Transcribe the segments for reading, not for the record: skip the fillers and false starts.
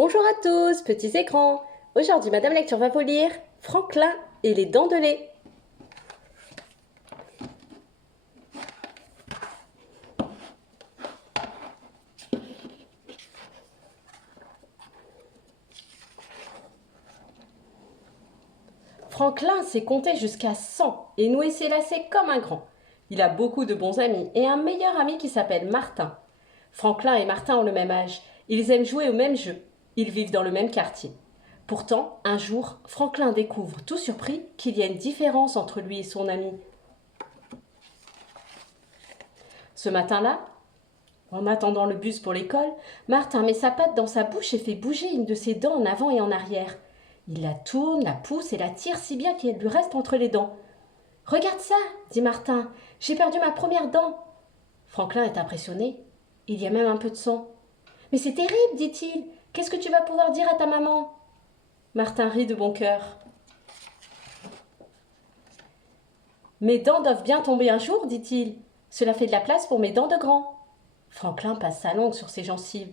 Bonjour à tous, petits écrans. Aujourd'hui, Madame Lecture va vous lire Franklin et les dents de lait. Franklin sait compter jusqu'à 100 et nouer ses lacets comme un grand. Il a beaucoup de bons amis et un meilleur ami qui s'appelle Martin. Franklin et Martin ont le même âge. Ils aiment jouer au même jeu. Ils vivent dans le même quartier. Pourtant, un jour, Franklin découvre, tout surpris, qu'il y a une différence entre lui et son ami. Ce matin-là, en attendant le bus pour l'école, Martin met sa patte dans sa bouche et fait bouger une de ses dents en avant et en arrière. Il la tourne, la pousse et la tire si bien qu'elle lui reste entre les dents. « Regarde ça !» dit Martin. « J'ai perdu ma première dent !» Franklin est impressionné. Il y a même un peu de sang. « Mais c'est terrible !» dit-il. « Qu'est-ce que tu vas pouvoir dire à ta maman ?» Martin rit de bon cœur. « Mes dents doivent bien tomber un jour, dit-il. Cela fait de la place pour mes dents de grand. » Franklin passe sa langue sur ses gencives.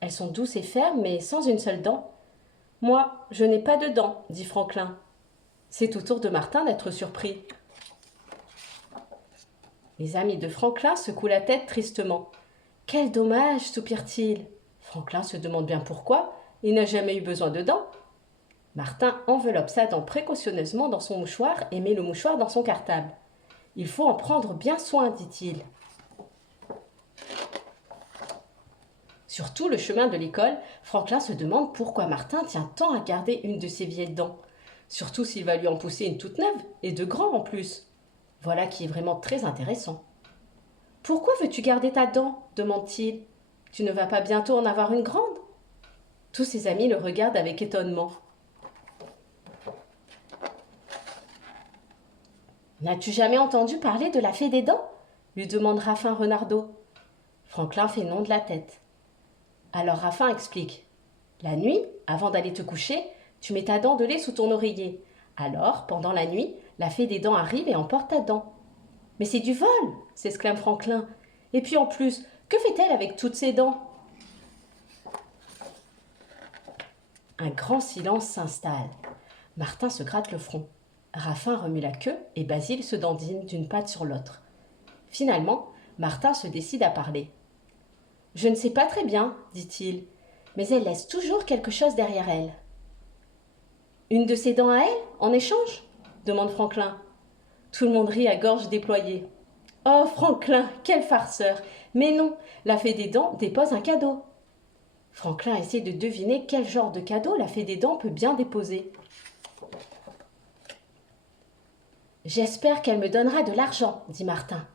Elles sont douces et fermes, mais sans une seule dent. « Moi, je n'ai pas de dents, dit Franklin. C'est au tour de Martin d'être surpris. Les amis de Franklin secouent la tête tristement. « Quel dommage, soupire-t-il. Franklin se demande bien pourquoi. Il n'a jamais eu besoin de dents. Martin enveloppe sa dent précautionneusement dans son mouchoir et met le mouchoir dans son cartable. « Il faut en prendre bien soin, dit-il. » Sur tout le chemin de l'école, Franklin se demande pourquoi Martin tient tant à garder une de ses vieilles dents. Surtout s'il va lui en pousser une toute neuve, et de grand en plus. Voilà qui est vraiment très intéressant. « Pourquoi veux-tu garder ta dent ?» demande-t-il. « Tu ne vas pas bientôt en avoir une grande ?» Tous ses amis le regardent avec étonnement. « N'as-tu jamais entendu parler de la fée des dents ?» lui demande Raffin Renardeau. Franklin fait non de la tête. Alors Raffin explique. La nuit, avant d'aller te coucher, tu mets ta dent de lait sous ton oreiller. Alors, pendant la nuit, la fée des dents arrive et emporte ta dent. Mais c'est du vol, s'exclame Franklin. Et puis en plus, que fait-elle avec toutes ses dents? Un grand silence s'installe. Martin se gratte le front. Raffin remue la queue et Basile se dandine d'une patte sur l'autre. Finalement, Martin se décide à parler. « Je ne sais pas très bien, dit-il, mais elle laisse toujours quelque chose derrière elle. »« Une de ses dents à elle, en échange ?» demande Franklin. Tout le monde rit à gorge déployée. « Oh, Franklin, quel farceur! Mais non, la fée des dents dépose un cadeau. » Franklin essaie de deviner quel genre de cadeau la fée des dents peut bien déposer. « J'espère qu'elle me donnera de l'argent, dit Martin.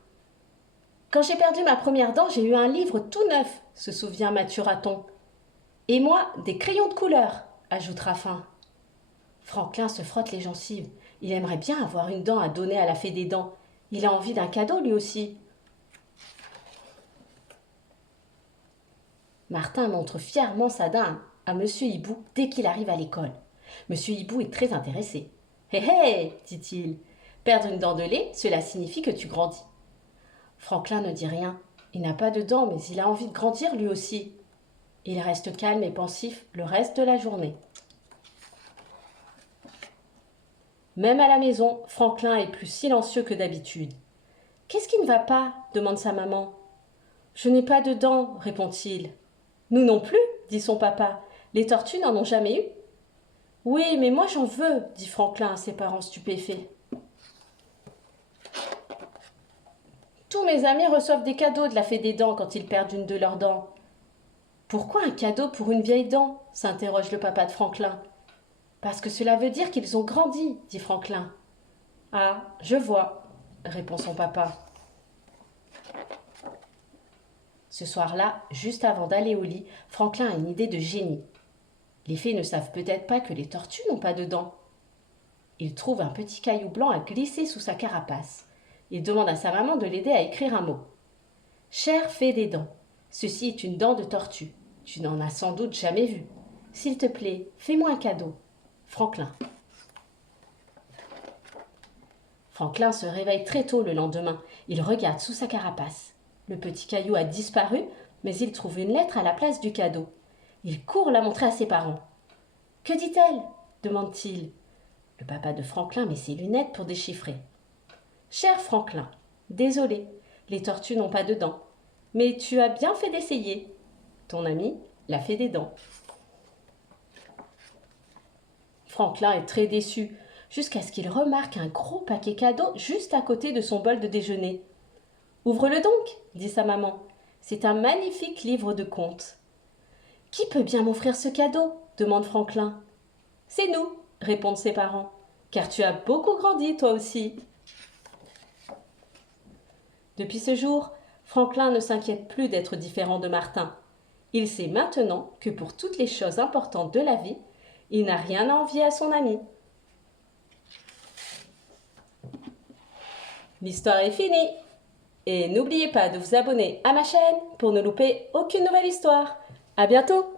Quand j'ai perdu ma première dent, j'ai eu un livre tout neuf, se souvient Mathieu Raton. Et moi, des crayons de couleur, ajoute Raffin. Franklin se frotte les gencives. Il aimerait bien avoir une dent à donner à la fée des dents. Il a envie d'un cadeau lui aussi. Martin montre fièrement sa dent à Monsieur Hibou dès qu'il arrive à l'école. Monsieur Hibou est très intéressé. « Hé hé !» dit-il. « Perdre une dent de lait, cela signifie que tu grandis. » Franklin ne dit rien. Il n'a pas de dents, mais il a envie de grandir lui aussi. Il reste calme et pensif le reste de la journée. Même à la maison, Franklin est plus silencieux que d'habitude. « Qu'est-ce qui ne va pas ?» demande sa maman. « Je n'ai pas de dents, répond-il. « Nous non plus, dit son papa. Les tortues n'en ont jamais eu. »« Oui, mais moi j'en veux, dit Franklin à ses parents stupéfaits. Tous mes amis reçoivent des cadeaux de la fée des dents quand ils perdent une de leurs dents. »« Pourquoi un cadeau pour une vieille dent ?» s'interroge le papa de Franklin. « Parce que cela veut dire qu'ils ont grandi, dit Franklin. »« Ah, je vois, répond son papa. Ce soir-là, juste avant d'aller au lit, Franklin a une idée de génie. Les fées ne savent peut-être pas que les tortues n'ont pas de dents. Il trouve un petit caillou blanc à glisser sous sa carapace. Il demande à sa maman de l'aider à écrire un mot. « Chère fée des dents, ceci est une dent de tortue. Tu n'en as sans doute jamais vu. S'il te plaît, fais-moi un cadeau. Franklin. » Franklin se réveille très tôt le lendemain. Il regarde sous sa carapace. Le petit caillou a disparu, mais il trouve une lettre à la place du cadeau. Il court la montrer à ses parents. « Que dit-elle » demande-t-il. Le papa de Franklin met ses lunettes pour déchiffrer. « Cher Franklin, désolé, les tortues n'ont pas de dents. Mais tu as bien fait d'essayer. Ton ami l'a fait des dents. » Franklin est très déçu, jusqu'à ce qu'il remarque un gros paquet cadeau juste à côté de son bol de déjeuner. « Ouvre-le donc, dit sa maman. C'est un magnifique livre de contes. « Qui peut bien m'offrir ce cadeau » demande Franklin. « C'est nous, répondent ses parents, car tu as beaucoup grandi toi aussi. » Depuis ce jour, Franklin ne s'inquiète plus d'être différent de Martin. Il sait maintenant que pour toutes les choses importantes de la vie, il n'a rien à envier à son ami. L'histoire est finie. Et n'oubliez pas de vous abonner à ma chaîne pour ne louper aucune nouvelle histoire. À bientôt!